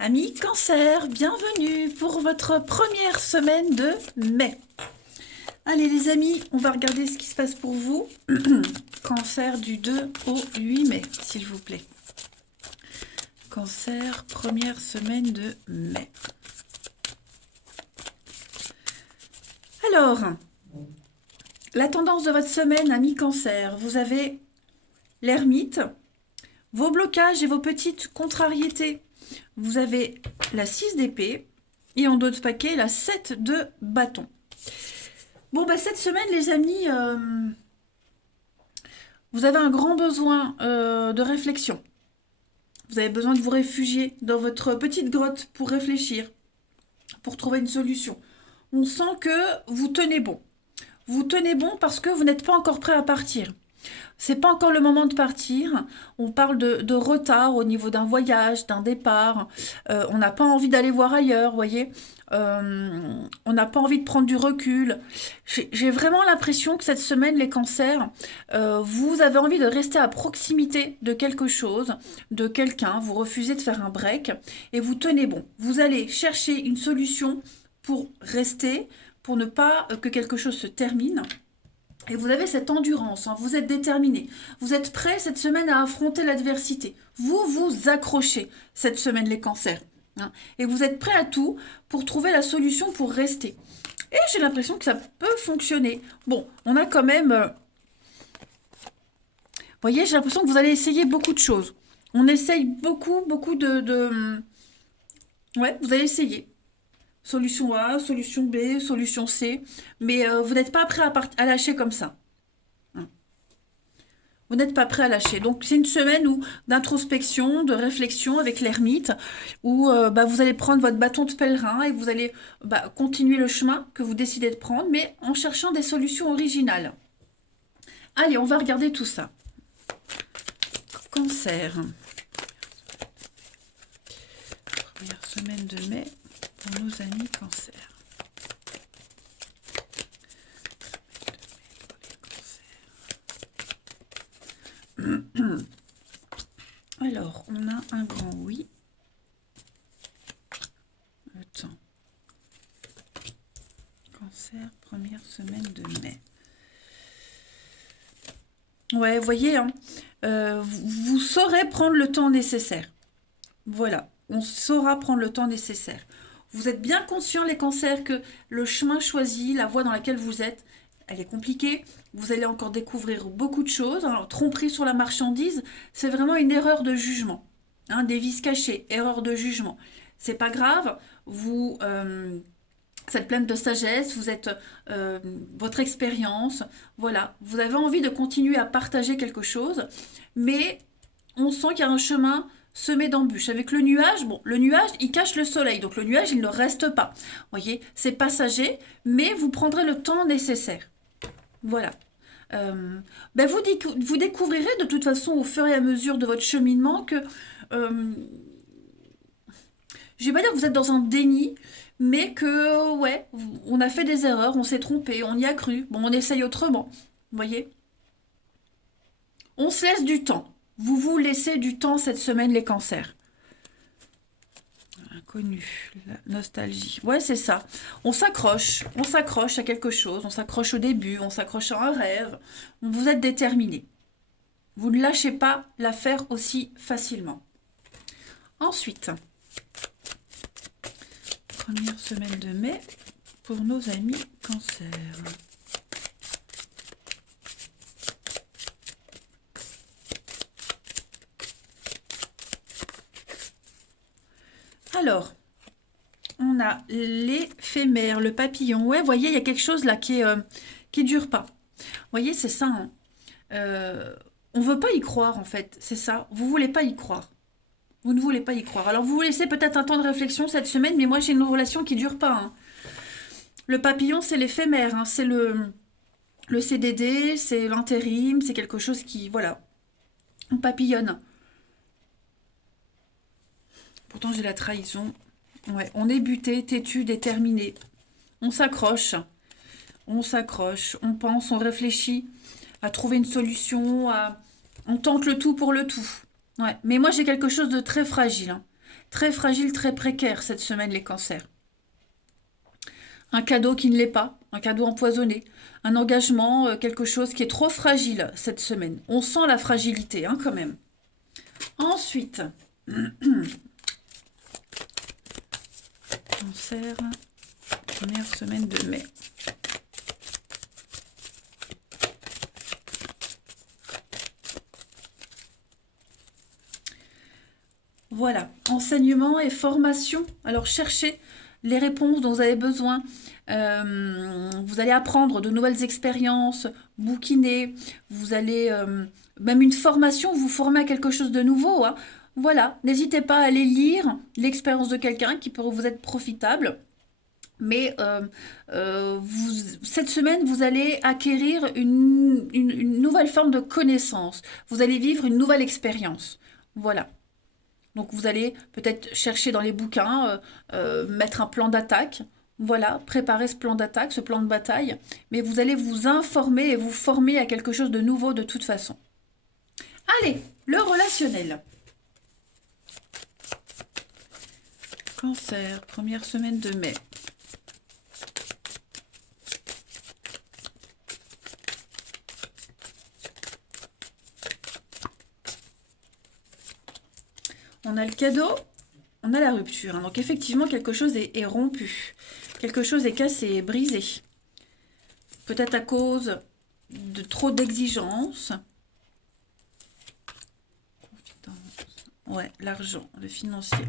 Amis Cancer, bienvenue pour votre première semaine de mai. Allez les amis, on va regarder ce qui se passe pour vous. Cancer du 2 au 8 mai, s'il vous plaît. Cancer, première semaine de mai. Alors, la tendance de votre semaine, amis Cancer, vous avez l'ermite, vos blocages et vos petites contrariétés. Vous avez la 6 d'épée et en dos de paquet la 7 de bâton. Bon, bah, cette semaine, les amis, vous avez un grand besoin de réflexion. Vous avez besoin de vous réfugier dans votre petite grotte pour réfléchir, pour trouver une solution. On sent que vous tenez bon. Vous tenez bon parce que vous n'êtes pas encore prêt à partir. C'est pas encore le moment de partir. On parle de retard au niveau d'un voyage, d'un départ. On n'a pas envie d'aller voir ailleurs, vous voyez. On n'a pas envie de prendre du recul. J'ai vraiment l'impression que cette semaine, les cancers, vous avez envie de rester à proximité de quelque chose, de quelqu'un. Vous refusez de faire un break et vous tenez bon. Vous allez chercher une solution pour rester, pour ne pas que quelque chose se termine. Et vous avez cette endurance, hein, vous êtes déterminé. Vous êtes prêt cette semaine à affronter l'adversité. Vous vous accrochez cette semaine, les cancers. Hein, et vous êtes prêt à tout pour trouver la solution pour rester. Et j'ai l'impression que ça peut fonctionner. Bon, on a quand même... vous voyez, j'ai l'impression que vous allez essayer beaucoup de choses. On essaye beaucoup de... Ouais, vous allez essayer. Solution A, solution B, solution C. Mais vous n'êtes pas prêt à lâcher comme ça. Vous n'êtes pas prêt à lâcher. Donc c'est une semaine d'introspection, de réflexion avec l'ermite, où vous allez prendre votre bâton de pèlerin et vous allez continuer le chemin que vous décidez de prendre, mais en cherchant des solutions originales. Allez, on va regarder tout ça. Cancer. Première semaine de mai pour nos amis Cancer. Alors, on a un grand oui. Attends. Cancer, première semaine de mai. Ouais, vous voyez, hein, vous saurez prendre le temps nécessaire. Voilà, on saura prendre le temps nécessaire. Vous êtes bien conscients, les cancers, que le chemin choisi, la voie dans laquelle vous êtes, elle est compliquée. Vous allez encore découvrir beaucoup de choses. Alors, tromperie sur la marchandise, c'est vraiment une erreur de jugement. Hein, des vices cachés, erreur de jugement. C'est pas grave, vous êtes pleine de sagesse, vous êtes votre expérience. Voilà, vous avez envie de continuer à partager quelque chose, mais on sent qu'il y a un chemin semé d'embûches. Avec le nuage, bon, le nuage, il cache le soleil, donc le nuage, il ne reste pas. Vous voyez, c'est passager, mais vous prendrez le temps nécessaire. Voilà. Vous découvrirez de toute façon au fur et à mesure de votre cheminement que, je vais pas dire que vous êtes dans un déni, mais que, ouais, on a fait des erreurs, on s'est trompé, on y a cru, bon, on essaye autrement. Vous voyez? On se laisse du temps. Vous vous laissez du temps cette semaine, les cancers. Inconnu, la nostalgie. Ouais, c'est ça. On s'accroche à quelque chose, on s'accroche au début, on s'accroche à un rêve. Vous êtes déterminé. Vous ne lâchez pas l'affaire aussi facilement. Ensuite, première semaine de mai pour nos amis cancers. Alors, on a l'éphémère, le papillon. Ouais, vous voyez, il y a quelque chose là qui dure pas. Vous voyez, c'est ça. Hein. On veut pas y croire, en fait. C'est ça. Vous voulez pas y croire. Vous ne voulez pas y croire. Alors, vous vous laissez peut-être un temps de réflexion cette semaine, mais moi, j'ai une relation qui dure pas. Hein. Le papillon, c'est l'éphémère. Hein. C'est le CDD, c'est l'intérim, c'est quelque chose qui, voilà, on papillonne. Pourtant, j'ai la trahison. Ouais, on est buté, têtu, déterminé. On s'accroche, on pense, on réfléchit à trouver une solution, on tente le tout pour le tout. Ouais, mais moi j'ai quelque chose de très fragile. Hein. Très fragile, très précaire cette semaine, les cancers. Un cadeau qui ne l'est pas, un cadeau empoisonné, un engagement, quelque chose qui est trop fragile cette semaine. On sent la fragilité, hein, quand même. Ensuite, cancer, première semaine de mai. Voilà, enseignement et formation. Alors cherchez les réponses dont vous avez besoin. Vous allez apprendre de nouvelles expériences, bouquiner, vous allez même une formation, vous former à quelque chose de nouveau, hein. Voilà, n'hésitez pas à aller lire l'expérience de quelqu'un qui pourrait vous être profitable. Mais cette semaine, vous allez acquérir une nouvelle forme de connaissance. Vous allez vivre une nouvelle expérience. Voilà. Donc vous allez peut-être chercher dans les bouquins, mettre un plan d'attaque. Voilà, préparer ce plan d'attaque, ce plan de bataille. Mais vous allez vous informer et vous former à quelque chose de nouveau de toute façon. Allez, le relationnel. Cancer, première semaine de mai. On a le cadeau, on a la rupture. Hein. Donc effectivement, quelque chose est rompu. Quelque chose est cassé, est brisé. Peut-être à cause de trop d'exigences. Ouais, l'argent, le financier.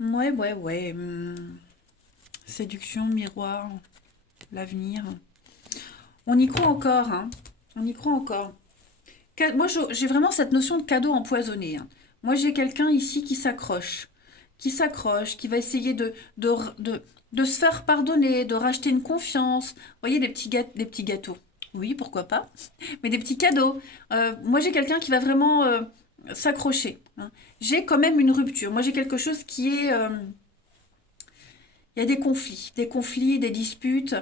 Ouais. Séduction, miroir, l'avenir. On y croit encore, hein. On y croit encore. Moi, j'ai vraiment cette notion de cadeau empoisonné, hein. Moi, j'ai quelqu'un ici qui s'accroche, qui va essayer de se faire pardonner, de racheter une confiance. Vous voyez, des petits gâteaux. Oui, pourquoi pas. Mais des petits cadeaux. Moi, j'ai quelqu'un qui va vraiment s'accrocher, hein. J'ai quand même une rupture. Moi, j'ai quelque chose qui est... il y a des conflits, des disputes.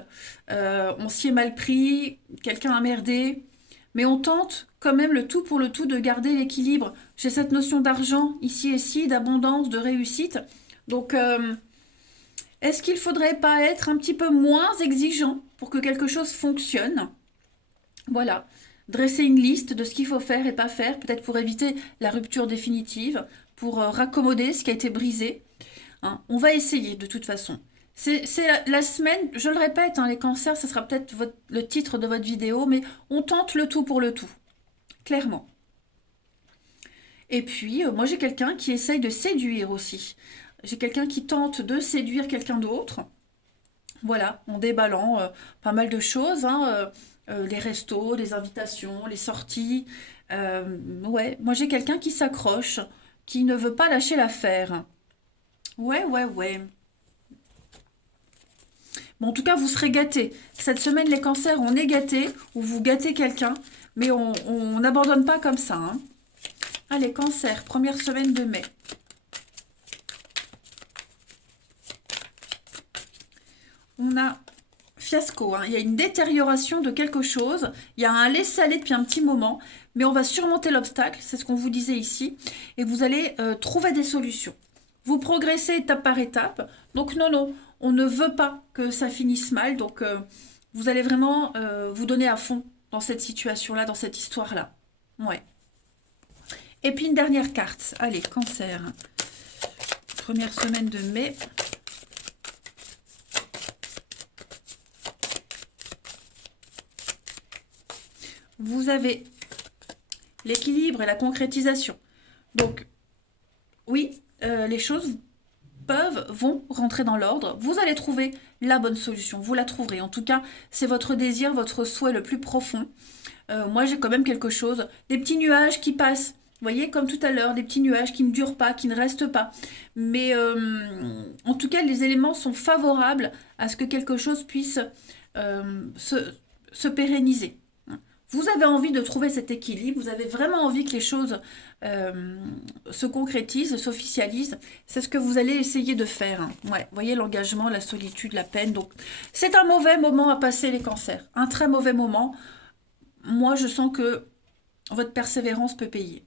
On s'y est mal pris, quelqu'un a merdé. Mais on tente quand même le tout pour le tout de garder l'équilibre. J'ai cette notion d'argent ici et ici, d'abondance, de réussite. Donc, est-ce qu'il ne faudrait pas être un petit peu moins exigeant pour que quelque chose fonctionne? Voilà. Dresser une liste de ce qu'il faut faire et pas faire, peut-être pour éviter la rupture définitive, pour raccommoder ce qui a été brisé. Hein. On va essayer de toute façon. C'est la semaine, je le répète, hein, les cancers, ce sera peut-être le titre de votre vidéo, mais on tente le tout pour le tout, clairement. Et puis, moi j'ai quelqu'un qui essaye de séduire aussi. J'ai quelqu'un qui tente de séduire quelqu'un d'autre. Voilà, en déballant pas mal de choses, hein, les restos, les invitations, les sorties. Ouais, moi j'ai quelqu'un qui s'accroche, qui ne veut pas lâcher l'affaire. Ouais. Bon, en tout cas, vous serez gâtés. Cette semaine, les cancers, on est gâtés, ou vous gâtez quelqu'un, mais on n'abandonne pas comme ça, hein. Allez, cancer, première semaine de mai. On a fiasco, hein. Il y a une détérioration de quelque chose, il y a un laisser-aller depuis un petit moment, mais on va surmonter l'obstacle, c'est ce qu'on vous disait ici, et vous allez trouver des solutions. Vous progressez étape par étape, donc non, on ne veut pas que ça finisse mal, donc vous allez vraiment vous donner à fond dans cette situation-là, dans cette histoire-là. Ouais. Et puis une dernière carte, allez, cancer, première semaine de mai. Vous avez l'équilibre et la concrétisation. Donc, oui, les choses vont rentrer dans l'ordre. Vous allez trouver la bonne solution. Vous la trouverez. En tout cas, c'est votre désir, votre souhait le plus profond. Moi, j'ai quand même quelque chose. Des petits nuages qui passent. Vous voyez, comme tout à l'heure, des petits nuages qui ne durent pas, qui ne restent pas. Mais en tout cas, les éléments sont favorables à ce que quelque chose puisse se pérenniser. Vous avez envie de trouver cet équilibre, vous avez vraiment envie que les choses se concrétisent, s'officialisent. C'est ce que vous allez essayer de faire, hein. Ouais, vous voyez l'engagement, la solitude, la peine. Donc, c'est un mauvais moment à passer les cancers. Un très mauvais moment. Moi, je sens que votre persévérance peut payer.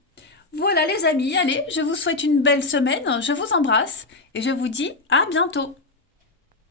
Voilà les amis, allez, je vous souhaite une belle semaine, je vous embrasse et je vous dis à bientôt.